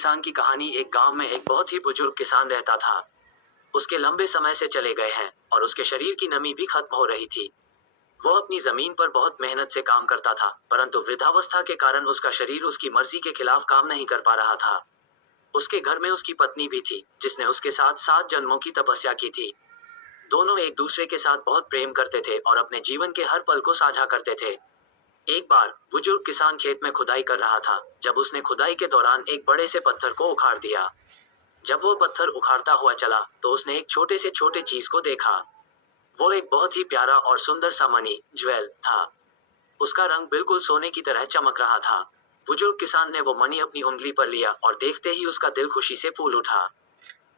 किसान की कहानी। एक गांव में एक बहुत ही बुजुर्ग किसान रहता था। उसके लंबे समय से चले गए हैं और उसके शरीर की नमी भी खत्म हो रही थी। वो अपनी जमीन पर बहुत मेहनत से काम करता था, परंतु वृद्धावस्था के कारण उसका शरीर उसकी मर्जी के खिलाफ काम नहीं कर पा रहा था। उसके घर में उसकी पत्नी भी थी, जिसने उसके साथ 7 जन्मों की तपस्या की थी। दोनों एक दूसरे के साथ बहुत प्रेम करते थे और अपने जीवन के हर पल को साझा करते थे। एक बार बुजुर्ग किसान खेत में खुदाई कर रहा था, जब उसने खुदाई के दौरान एक बड़े से पत्थर को उखाड़ दिया। जब वो पत्थर उखाड़ता हुआ चला, तो उसने एक छोटे से छोटे चीज को देखा। वो एक बहुत ही प्यारा और सुंदर सा मनी ज्वेल था। उसका रंग बिल्कुल सोने की तरह चमक रहा था। बुजुर्ग किसान ने वो मणि अपनी उंगली पर लिया और देखते ही उसका दिल खुशी से फूल उठा।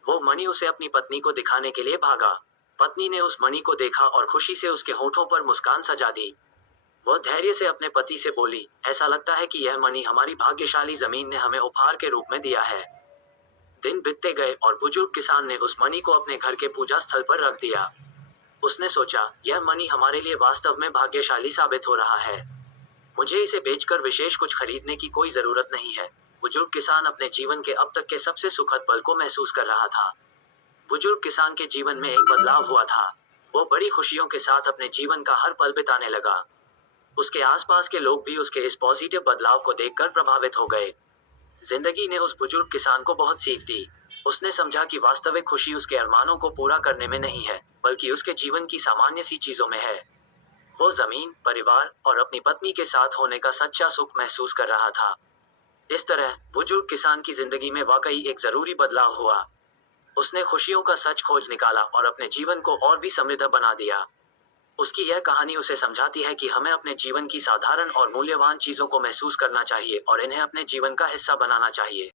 वो मणि उसे अपनी पत्नी को दिखाने के लिए भागा। पत्नी ने उस मणि को देखा और खुशी से उसके होठों पर मुस्कान सजा दी। वह धैर्य से अपने पति से बोली, ऐसा लगता है कि यह मणि हमारी भाग्यशाली जमीन ने हमें उपहार के रूप में दिया है। दिन बीतते गए और बुजुर्ग किसान ने उस मणि को अपने घर के पूजा स्थल पर रख दिया। उसने सोचा, यह मणि हमारे लिए वास्तव में भाग्यशाली साबित हो रहा है। मुझे इसे बेचकर विशेष कुछ खरीदने की कोई जरूरत नहीं है। बुजुर्ग किसान अपने जीवन के अब तक के सबसे सुखद पल को महसूस कर रहा था। बुजुर्ग किसान के जीवन में एक बदलाव हुआ था। वो बड़ी खुशियों के साथ अपने जीवन का हर पल बिताने लगा। उसके आसपास के लोग भी उसके इस पॉजिटिव बदलाव को देखकर प्रभावित हो गए। जिंदगी ने उस बुजुर्ग किसान को बहुत सीख दी। उसने समझा कि वास्तविक खुशी उसके अरमानों को पूरा करने में नहीं है, बल्कि उसके जीवन की सामान्य सी चीजों में है। वो जमीन, परिवार और अपनी पत्नी के साथ होने का सच्चा सुख महसूस कर रहा था। इस तरह बुजुर्ग किसान की जिंदगी में वाकई एक जरूरी बदलाव हुआ। उसने खुशियों का सच खोज निकाला और अपने जीवन को और भी समृद्ध बना दिया। उसकी यह कहानी उसे समझाती है कि हमें अपने जीवन की साधारण और मूल्यवान चीजों को महसूस करना चाहिए और इन्हें अपने जीवन का हिस्सा बनाना चाहिए।